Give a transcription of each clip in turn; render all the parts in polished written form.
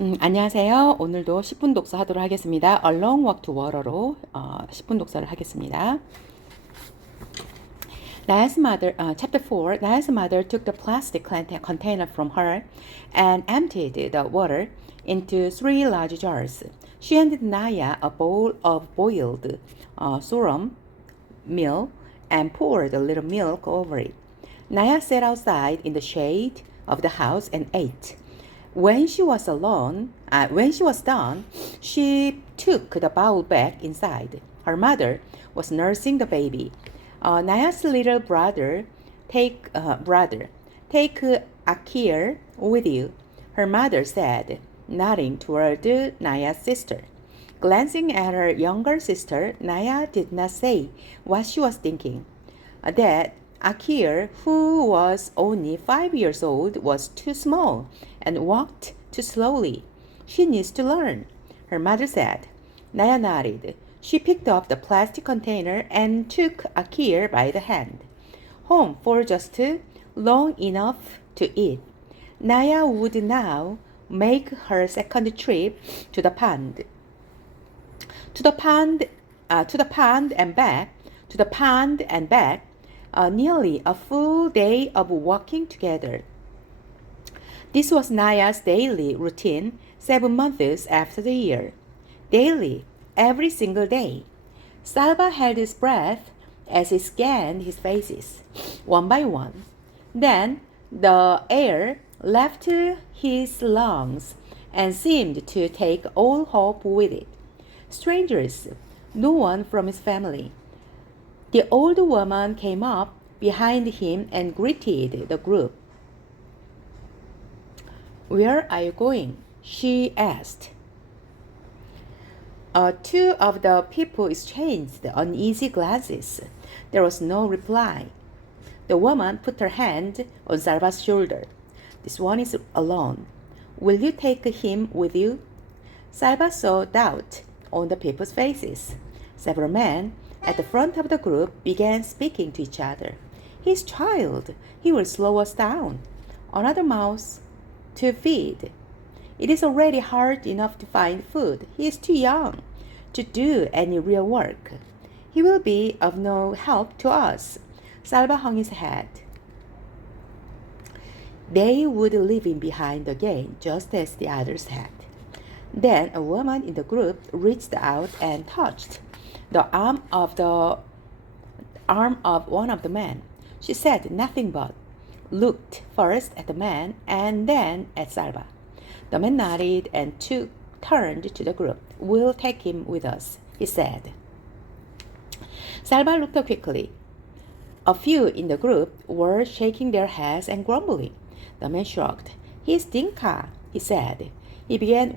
안녕하세요. 오늘도 10분 독서 하도록 하겠습니다. A long walk to water로 10분 독서를 하겠습니다. Chapter 4. Naya's mother took the plastic container from her and emptied the water into 3 large jars. She handed Naya a bowl of boiled sorghum meal and poured a little milk over it. Naya sat outside in the shade of the house and ate. When she was done, she took the bowl back inside. Her mother was nursing the baby. Naya's little brother, take Akir with you, her mother said, nodding toward Naya's sister. Glancing at her younger sister, Naya did not say what she was thinking. That Akir, who was only 5 years old, was too small and walked too slowly. She needs to learn, her mother said. Naya nodded. She picked up the plastic container and took Akir by the hand. Home for just long enough to eat. Naya would now make her second trip to the pond. To the pond and back, nearly a full day of walking together. This was Naya's daily routine 7 months after the year. Daily, every single day. Salva held his breath as he scanned his faces, one by one. Then the air left his lungs and seemed to take all hope with it. Strangers, no one from his family. The old woman came up behind him and greeted the group. "Where are you going?" she asked. Two of the people exchanged uneasy glances. There was no reply. The woman put her hand on Salva's shoulder. "This one is alone. Will you take him with you?" Salva saw doubt on the people's faces. Several men at the front of the group began speaking to each other. "He's child. He will slow us down." Another mouse to feed. "It is already hard enough to find food. He is too young to do any real work. He will be of no help to us." Salva hung his head. They would leave him behind again, just as the others had. Then a woman in the group reached out and touched the arm of one of the men. She said nothing but looked first at the man and then at Salva. The man nodded and turned to the group. "We'll take him with us," he said. Salva looked quickly. A few in the group were shaking their heads and grumbling. The man shrugged. "He's Dinka," he said. He began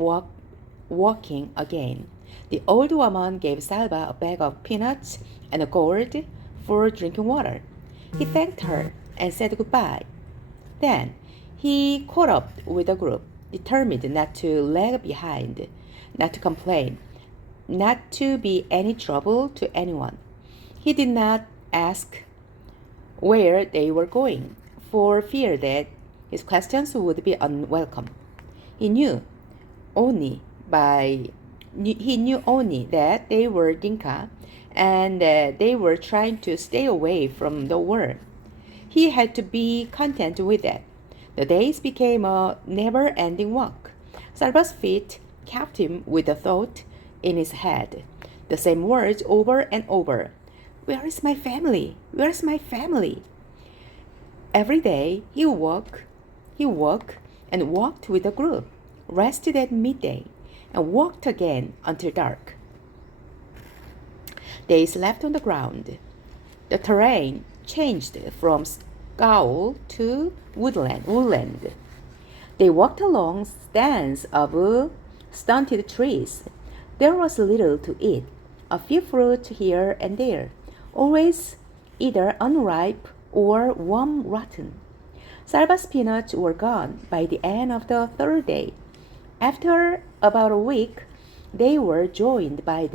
walking again. The old woman gave Salva a bag of peanuts and a gourd for drinking water. He thanked her and said goodbye. Then he caught up with the group, determined not to lag behind, not to complain, not to be any trouble to anyone. He did not ask where they were going, for fear that his questions would be unwelcome. He knew only that they were Dinka and that they were trying to stay away from the war. He had to be content with that. The days became a never-ending walk. Salva's feet kept him with the thought in his head, the same words over and over. "Where is my family? Where is my family?" Every day he walked and walked with the group, rested at midday, and walked again until dark. They slept on the ground. The terrain changed from scowl to woodland. They walked along stands of stunted trees. There was little to eat, a few fruit here and there, always either unripe or worm rotten. Salva's peanuts were gone by the end of the 3rd day. After about a week, they were joined by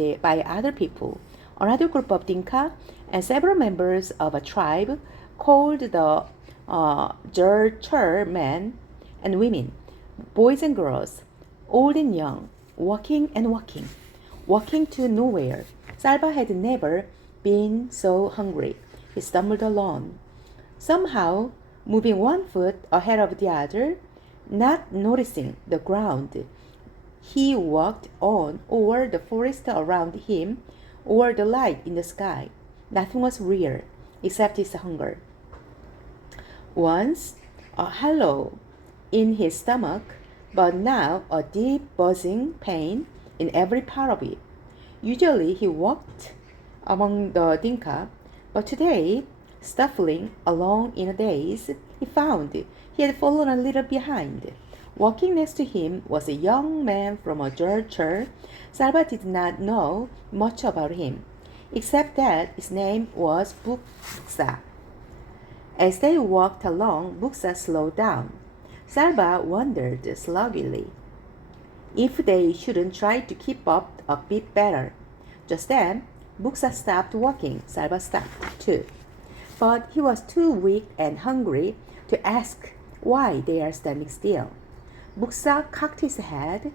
other people, another group of Dinka, and several members of a tribe called the Jercher men and women, boys and girls. old and young, walking and walking, walking to nowhere. Salva had never been so hungry. He stumbled along, somehow moving one foot ahead of the other, not noticing the ground. He walked on, or the forest around him, or the light in the sky. Nothing was real except his hunger. Once a hollow in his stomach, but now a deep buzzing pain in every part of it. Usually he walked among the Dinka, but today, stuffing along in a daze, he found he had fallen a little behind. Walking next to him was a young man from a church. Salva did not know much about him, except that his name was Buksa. As they walked along, Buksa slowed down. Salva wondered sluggishly if they shouldn't try to keep up a bit better. Just then, Buksa stopped walking. Salva stopped too. But he was too weak and hungry to ask why they are standing still. Buksa cocked his head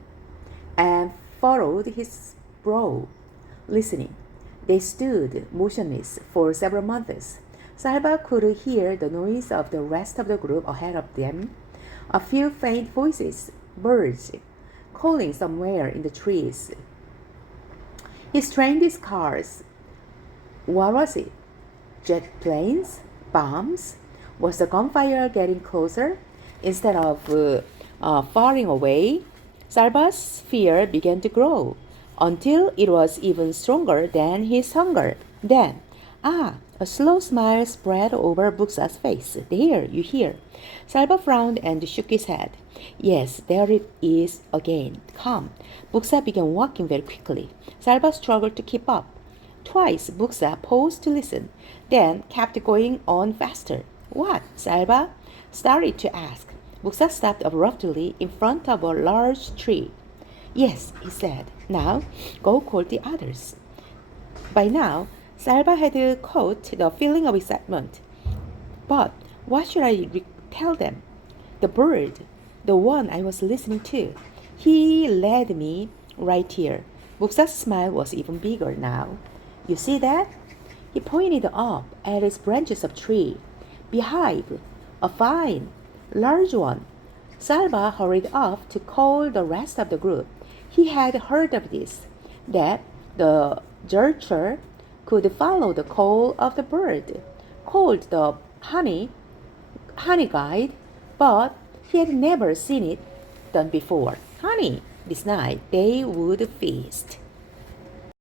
and furrowed his brow, listening. They stood motionless for several months. Salva could hear the noise of the rest of the group ahead of them. A few faint voices, birds, calling somewhere in the trees. He strained his cars. What was it? Jet planes? Bombs? Was the gunfire getting closer instead of faring away? Salva's fear began to grow until it was even stronger than his hunger. Then, a slow smile spread over Buksa's face. There, you hear. Salva frowned and shook his head. Yes, there it is again. Come. Buksa began walking very quickly. Salva struggled to keep up. Twice Buksa paused to listen, then kept going on faster. What? Salva started to ask. Buksa stopped abruptly in front of a large tree. Yes, he said. Now, go call the others. By now, Salva had caught the feeling of excitement. But what should I tell them? The bird, the one I was listening to. He led me right here. Buksa's smile was even bigger now. You see that? He pointed up at its branches of tree. Beehive, a fine, large one. Salva hurried off to call the rest of the group. He had heard of this, that the Jurcher could follow the call of the bird, called the honey guide, but he had never seen it done before. Honey, this night they would feast.